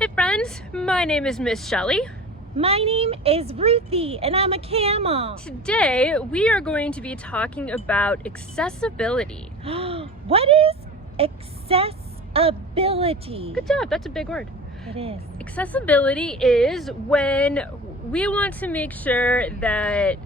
Hey friends, my name is Miss Shelley. My name is Ruthie and I'm a camel. Today we are going to be talking about accessibility. What is accessibility? Good job, that's a big word. It is. Accessibility is when we want to make sure that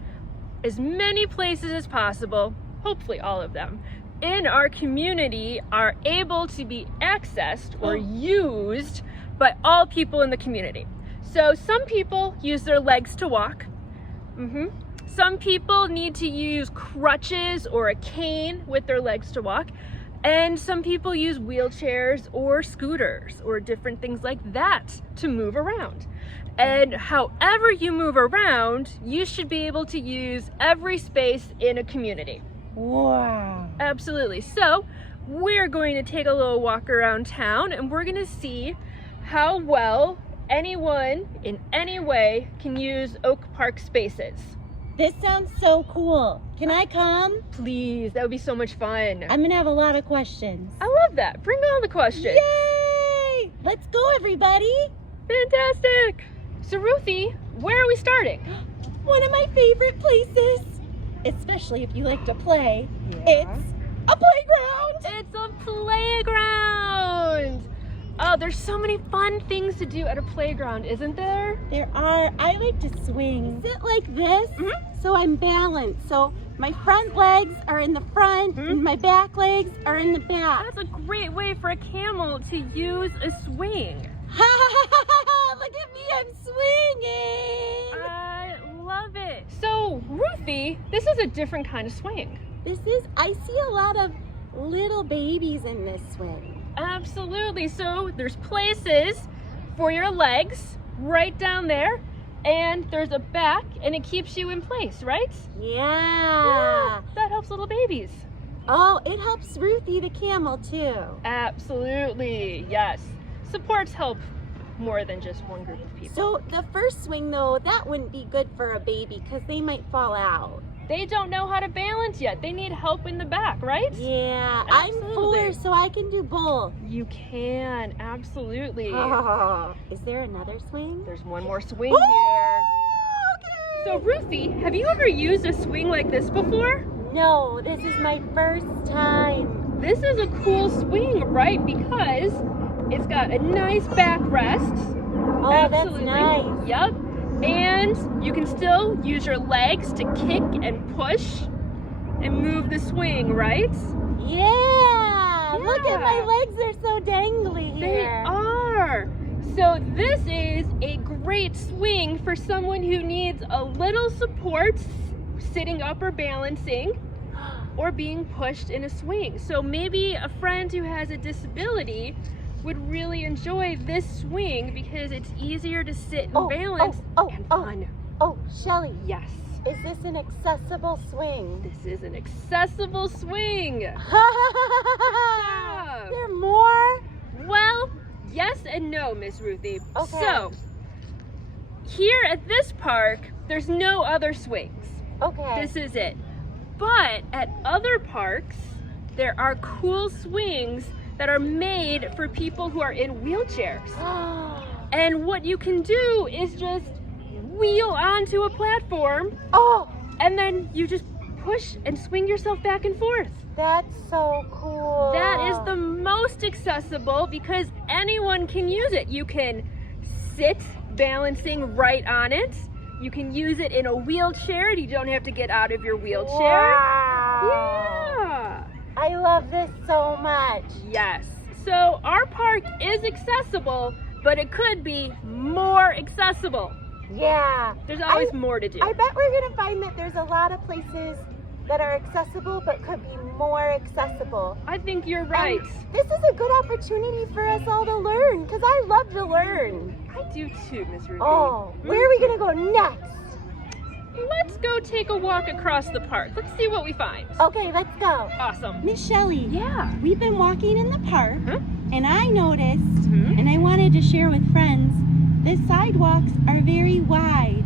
as many places as possible, hopefully all of them, in our community are able to be accessed or used by all people in the community. So some people use their legs to walk. Some people need to use crutches or a cane with their legs to walk. And some people use wheelchairs or scooters or different things like that to move around. And however you move around, you should be able to use every space in a community. Wow. Absolutely. So we're going to take a little walk around town and we're going to see how well anyone in any way can use Oak Park spaces. This sounds so cool. Can I come? Please, that would be so much fun. I'm gonna have a lot of questions. I love that. Bring all the questions. Yay! Let's go, everybody. Fantastic. So Ruthie, where are we starting? One of my favorite places, especially if you like to play, it's a playground. It's a playground. Oh, there's so many fun things to do at a playground, isn't there? There are. I like to swing. Sit like this, so I'm balanced. So my front legs are in the front, and my back legs are in the back. That's a great way for a camel to use a swing. Look at me, I'm swinging. I love it. So, Ruthie, this is a different kind of swing. I see a lot of little babies in this swing. Absolutely. So there's places for your legs right down there, and there's a back, and it keeps you in place, right? Yeah. That helps little babies. Oh, it helps Ruthie the camel too. Absolutely, yes. Supports help more than just one group of people. So the first swing though, that wouldn't be good for a baby because they might fall out. They don't know how to balance yet. They need help in the back, right? Yeah, Absolutely. I'm 4, so I can do both. You can, absolutely. Is there another swing? There's one more swing here. Okay. So Ruthie, have you ever used a swing like this before? No, this is my first time. This is a cool swing, right? Because it's got a nice backrest. Oh, Absolutely. that's nice. Yep. And you can still use your legs to kick and push and move the swing, right? Yeah. Look at my legs, they're so dangly They here. are. So this is a great swing for someone who needs a little support sitting up or balancing or being pushed in a swing. So maybe a friend who has a disability would really enjoy this swing because it's easier to sit and balance and fun. Oh, Shelley. Yes. Is this an accessible swing? This is an accessible swing. There more? Well, yes and no, Miss Ruthie. Okay. So, here at this park, there's no other swings. Okay. This is it. But at other parks, there are cool swings that are made for people who are in wheelchairs. And what you can do is just wheel onto a platform and then you just push and swing yourself back and forth. That's so cool. That is the most accessible because anyone can use it. You can sit balancing right on it. You can use it in a wheelchair and you don't have to get out of your wheelchair. Wow. Yeah. I love this so much. Yes. So our park is accessible, but it could be more accessible. Yeah. There's always more to do. I bet we're going to find that there's a lot of places that are accessible but could be more accessible. I think you're right. And this is a good opportunity for us all to learn because I love to learn. I do too, Miss Ruthie. Oh, where are we going to go next? Let's go take a walk across the park. Let's see what we find. Okay, let's go. Awesome. Miss Shelley. Yeah. We've been walking in the park and I noticed, and I wanted to share with friends, the sidewalks are very wide.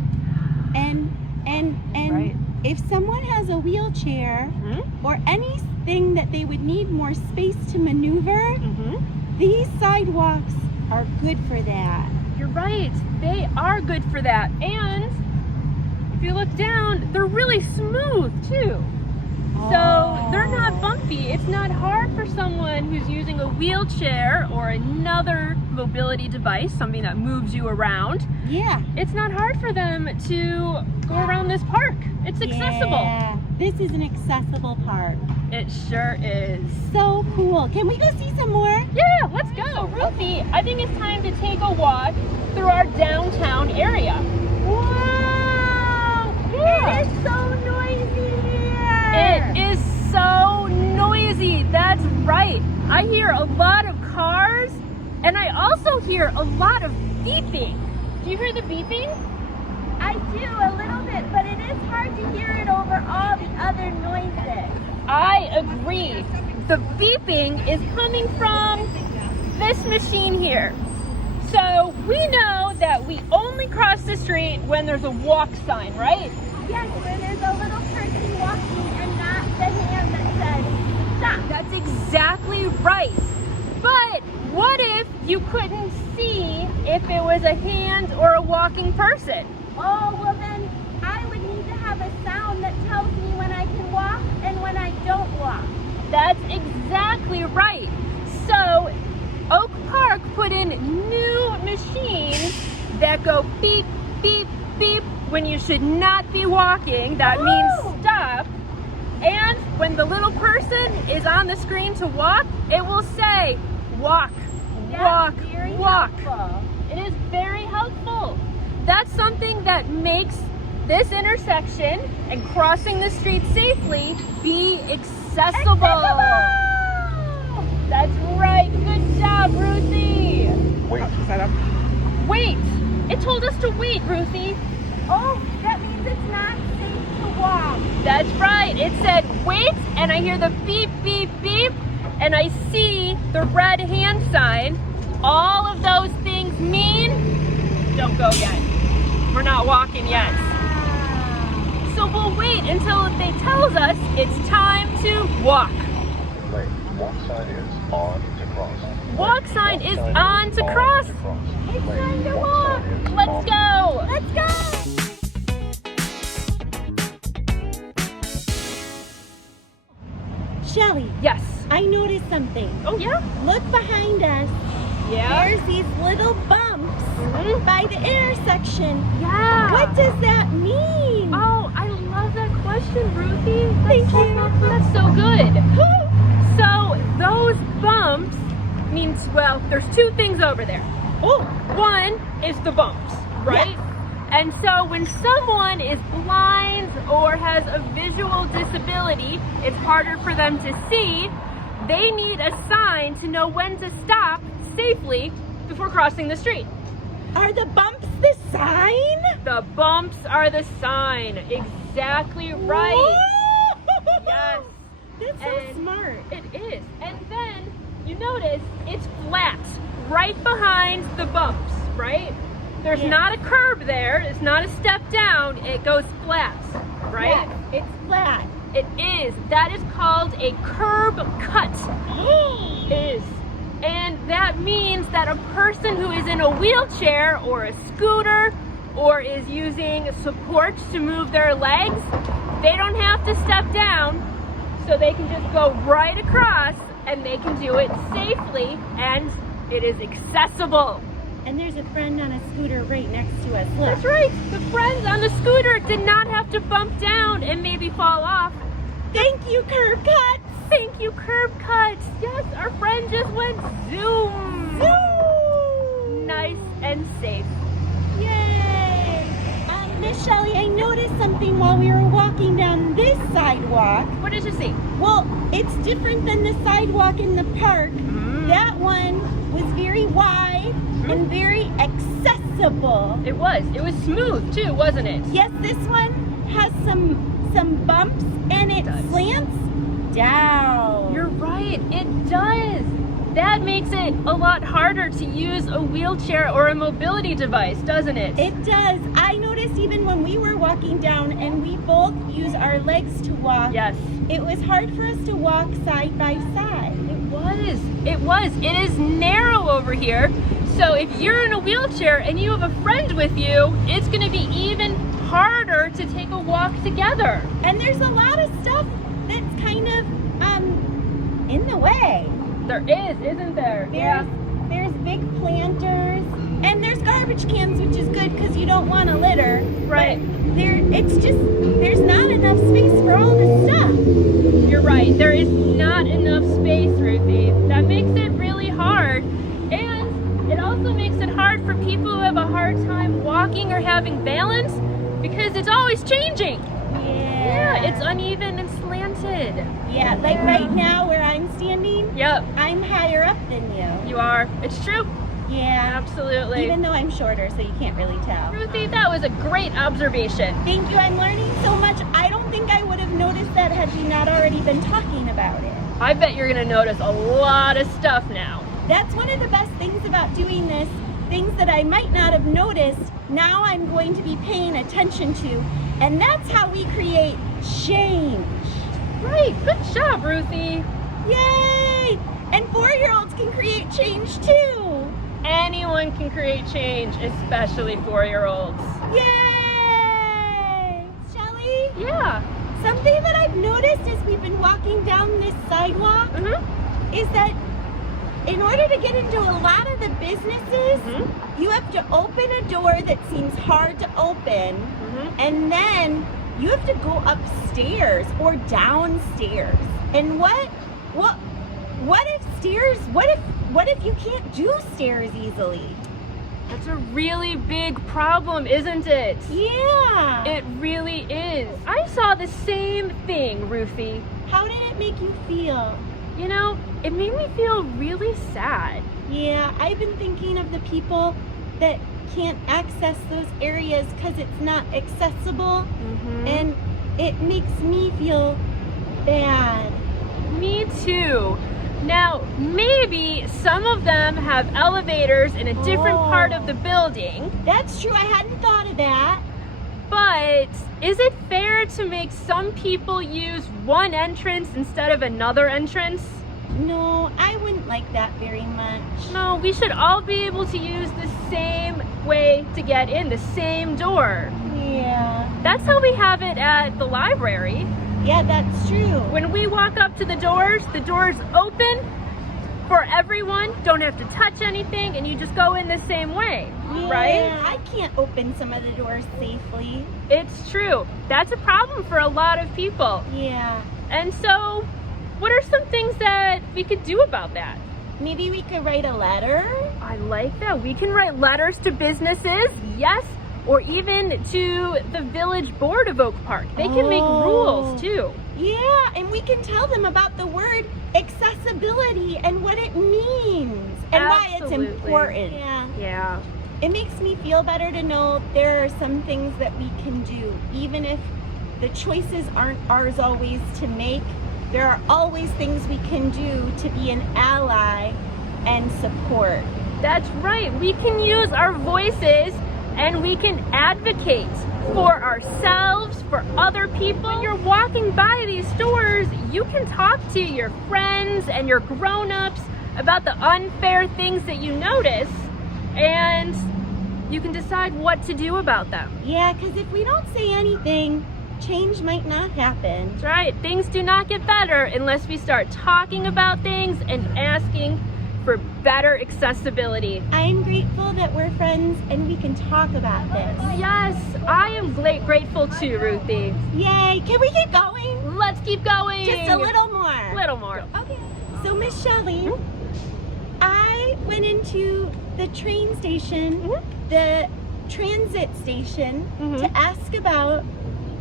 And Right. if someone has a wheelchair or anything that they would need more space to maneuver, these sidewalks are good for that. You're right, they are good for that. And if you look down, they're really smooth too. So they're not bumpy. It's not hard for someone who's using a wheelchair or another mobility device, something that moves you around. Yeah. It's not hard for them to go around this park. It's accessible. Yeah. This is an accessible park. It sure is. So cool. Can we go see some more? Yeah, let's go. Ruthie, I think it's time to take a walk through our downtown area. Wow! Yeah. It is so noisy here! It is so noisy. That's right. I hear a lot of cars, and I also hear a lot of beeping. Do you hear the beeping? I do a little bit, but it is hard to hear it over all the other noises. I agree. The beeping is coming from this machine here. So we know that we only cross the street when there's a walk sign, right? Yes, where there's a little person walking and not the hand that says stop. That's exactly right. But what if you couldn't see if it was a hand or a walking person? Oh, well then I would need to have a sound that tells me when I can walk and when I don't walk. That's exactly right. So Oak Park put in new machines that go beep, beep, beep when you should not be walking. That means stop. And when the little person is on the screen to walk, it will say walk, walk, walk. Helpful. It is very helpful. That's something that makes this intersection and crossing the street safely be accessible. That's right. Good job, Ruthie. Wait, is that up? Wait. It told us to wait, Ruthie. Oh, that means it's not safe to walk. That's right. It said wait, and I hear the beep, beep, beep, and I see the red hand sign. All of those things mean don't go yet. We're not walking yet. So we'll wait until they tells us it's time to walk. Wait, walk sign is on to cross. Walk sign is on to cross. It's time to walk. Let's go. Let's go. Shelley, Yes. I noticed something. Oh yeah? Look behind us. Yeah. There's these little bumps by the intersection. Yeah. What does that mean? Oh, I love that question, Ruthie. Thank you. That's so good. So those bumps means, well, there's two things over there. Oh, One is the bumps, right? Yes. And so when someone is blind or has a visual disability, it's harder for them to see. They need a sign to know when to stop safely before crossing the street. are the bumps the sign? The bumps are the sign. Exactly right. Whoa! Yes. That's so And smart. It is. And then you notice it's flat right behind the bumps, right? There's Yeah. not a curb there. It's not a step down. It goes flat, right? Yeah, it's flat. It is. That is called a curb cut. It is. And that means that a person who is in a wheelchair or a scooter or is using supports to move their legs, they don't have to step down, so they can just go right across and they can do it safely, and it is accessible. And there's a friend on a scooter right next to us. Look. That's right. The friends on the scooter did not have to bump down and maybe fall off. Thank you, curb cuts. Thank you, curb cuts. Yes, our friend just went zoom. Zoom. Nice and safe. Yay! Miss Shelley, I noticed something while we were walking down this sidewalk. What did you see? Well, it's different than the sidewalk in the park. That one was very wide and very accessible. It was. It was smooth too, wasn't it? Yes, this one has some bumps and it does. slants down. You're right. It does. That makes it a lot harder to use a wheelchair or a mobility device, doesn't it? It does. I noticed even when we were walking down and we both use our legs to walk, Yes. it was hard for us to walk side by side. It was. It was. It is narrow over here, So if you're in a wheelchair and you have a friend with you, it's going to be even harder to take a walk together. And there's a lot of stuff that's kind of in the way. There is, isn't there? There's big planters and there's garbage cans, which is good because you don't want to litter. Right. But there's not enough space for all this stuff. You're right. There is not enough space, Ruthie. That makes it really hard. And it also makes it hard for people who have a hard time walking or having balance because it's always changing. Yeah, it's uneven and slanted. Yeah, like right now where I'm standing, Yep, I'm higher up than you. you are. It's true. Yeah. Absolutely. Even though I'm shorter, so you can't really tell. Ruthie, that was a great observation. Thank you. I'm learning so much. I don't think I would have noticed that had we not already been talking about it. I bet you're going to notice a lot of stuff now. That's one of the best things about doing this. Things that I might not have noticed, now I'm going to be paying attention to. And that's how we create change. Right, good job, Ruthie. Yay! And 4-year-olds can create change too. Anyone can create change, especially 4-year-olds. Yay! Shelley? Yeah. Something that I've noticed as we've been walking down this sidewalk is that in order to get into a lot of the businesses, you have to open a door that seems hard to open, and then you have to go upstairs or downstairs. And what if you can't do stairs easily? That's a really big problem, isn't it? Yeah. It really is. I saw the same thing, Ruthie. How did it make you feel? You know, it made me feel really sad. Yeah, I've been thinking of the people that can't access those areas because it's not accessible, and it makes me feel bad. Me too. Now, maybe some of them have elevators in a different part of the building. That's true, I hadn't thought of that. But is it fair to make some people use one entrance instead of another entrance? No, I wouldn't like that very much. No, we should all be able to use the same way to get in, the same door. Yeah. That's how we have it at the library. Yeah, that's true. When we walk up to the doors open for everyone, don't have to touch anything, and you just go in the same way, right? I can't open some of the doors safely. It's true. That's a problem for a lot of people. Yeah. And so, what are some things that we could do about that? Maybe we could write a letter? I like that. We can write letters to businesses, yes, or even to the village board of Oak Park. They can make rules too. Yeah, and we can tell them about the word accessibility and what it means and why it's important. Yeah. It makes me feel better to know there are some things that we can do, even if the choices aren't ours always to make. There are always things we can do to be an ally and support. That's right. We can use our voices and we can advocate for ourselves, for other people. When you're walking by these stores, you can talk to your friends and your grown-ups about the unfair things that you notice, and you can decide what to do about them. Yeah, because if we don't say anything, change might not happen. That's right. Things do not get better unless we start talking about things and asking for better accessibility. I'm grateful that we're friends and we can talk about this. Yes, I am grateful too, Ruthie. Yay! Can we keep going? Let's keep going. Just a little more. Little more. Okay. So, Miss Shelley, I went into the train station, the transit station, to ask about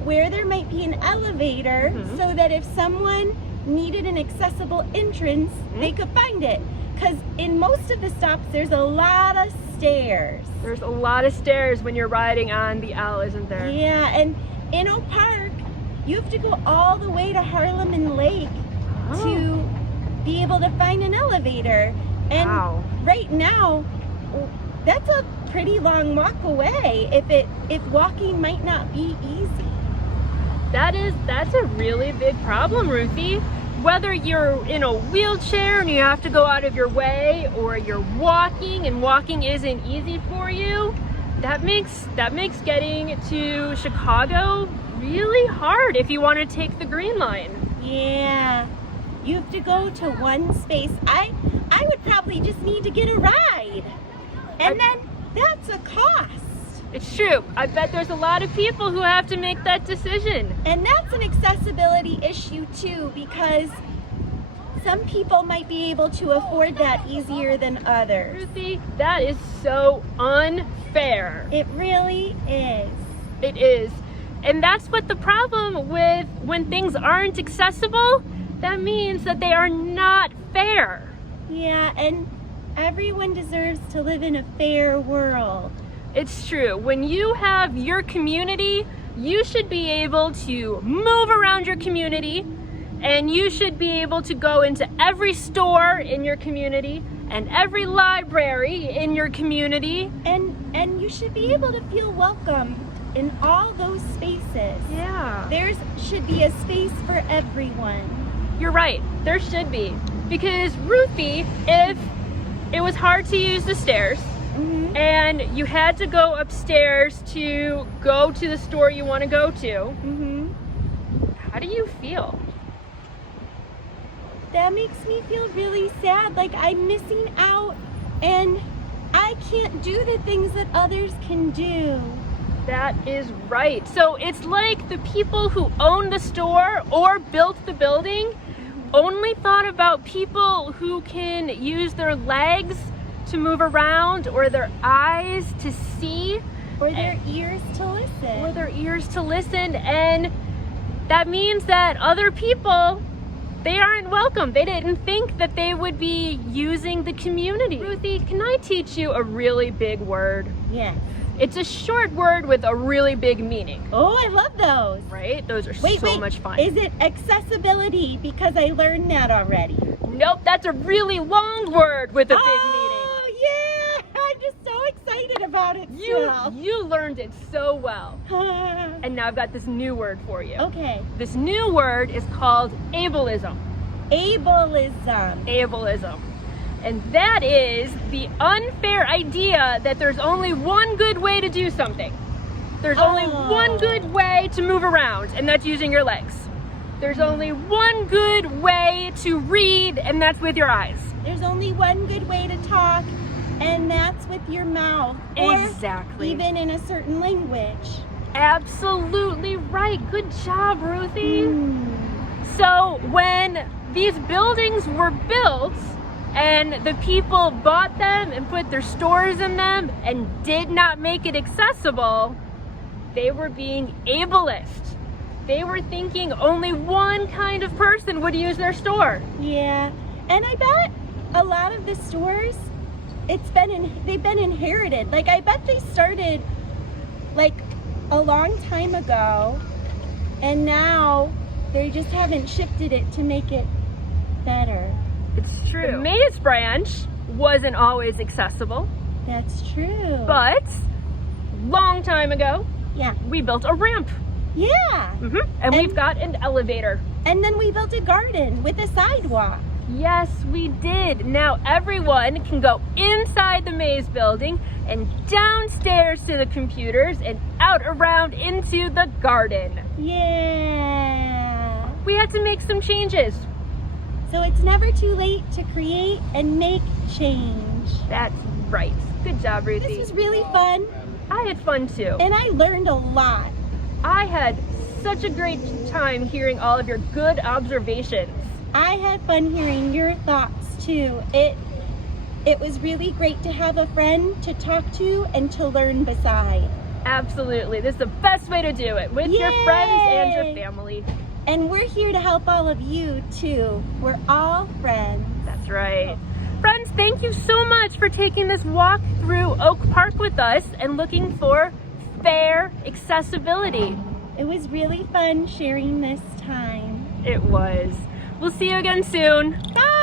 where there might be an elevator so that if someone needed an accessible entrance, they could find it. Because in most of the stops, there's a lot of stairs. There's a lot of stairs when you're riding on the L, isn't there? Yeah, and in Oak Park, you have to go all the way to Harlem and Lake to be able to find an elevator. And right now, that's a pretty long walk away if walking might not be easy. That's a really big problem, Ruthie. whether you're in a wheelchair and you have to go out of your way, or you're walking and walking isn't easy for you, that makes getting to Chicago really hard if you want to take the Green Line. Yeah, you have to go to one space. I would probably just need to get a ride, and then that's a cost. It's true. I bet there's a lot of people who have to make that decision. And that's an accessibility issue too, because some people might be able to afford that easier than others. Ruthie, that is so unfair. It really is. It is. And that's what the problem with when things aren't accessible, that means that they are not fair. Yeah, and everyone deserves to live in a fair world. It's true. When you have your community, you should be able to move around your community, and you should be able to go into every store in your community and every library in your community. And you should be able to feel welcome in all those spaces. Yeah. There should be a space for everyone. You're right. There should be. Because Ruthie, if it was hard to use the stairs, and you had to go upstairs to go to the store you want to go to, how do you feel? That makes me feel really sad. Like I'm missing out and I can't do the things that others can do. That is right. So it's like the people who own the store or built the building only thought about people who can use their legs to move around, or their eyes to see, or their ears to listen. And that means that other people, they aren't welcome. They didn't think that they would be using the community. Ruthie, can I teach you a really big word? Yes. It's a short word with a really big meaning. Oh, I love those. Right? Those are so much fun. Is it accessibility? Because I learned that already. Nope, that's a really long word with a big meaning. Oh, yeah. I'm just so excited about it still. You learned it so well. And now I've got this new word for you. Okay. This new word is called ableism. Ableism. Ableism. And that is the unfair idea that there's only one good way to do something. There's only one good way to move around, and that's using your legs. There's only one good way to read, and that's with your eyes. There's only one good way to talk, and that's with your mouth. Exactly. Or even in a certain language. Absolutely right. Good job, Ruthie. So when these buildings were built and the people bought them and put their stores in them and did not make it accessible, they were being ableist. They were thinking only one kind of person would use their store. Yeah, and I bet a lot of the stores, they've been inherited. Like I bet they started like a long time ago, and now they just haven't shifted it to make it better. It's true. The Maze branch wasn't always accessible. That's true. But long time ago, yeah, we built a ramp. Yeah. And we've got an elevator. And then we built a garden with a sidewalk. Yes, we did. Now everyone can go inside the Maze building and downstairs to the computers and out around into the garden. Yeah. We had to make some changes. So it's never too late to create and make change. That's right. Good job, Ruthie. This was really fun. I had fun too. And I learned a lot. I had such a great time hearing all of your good observations. I had fun hearing your thoughts too. It was really great to have a friend to talk to and to learn beside. Absolutely. This is the best way to do it, with your friends and your family. And we're here to help all of you too. We're all friends. That's right. Friends, thank you so much for taking this walk through Oak Park with us and looking for fair accessibility. It was really fun sharing this time. It was. We'll see you again soon. Bye!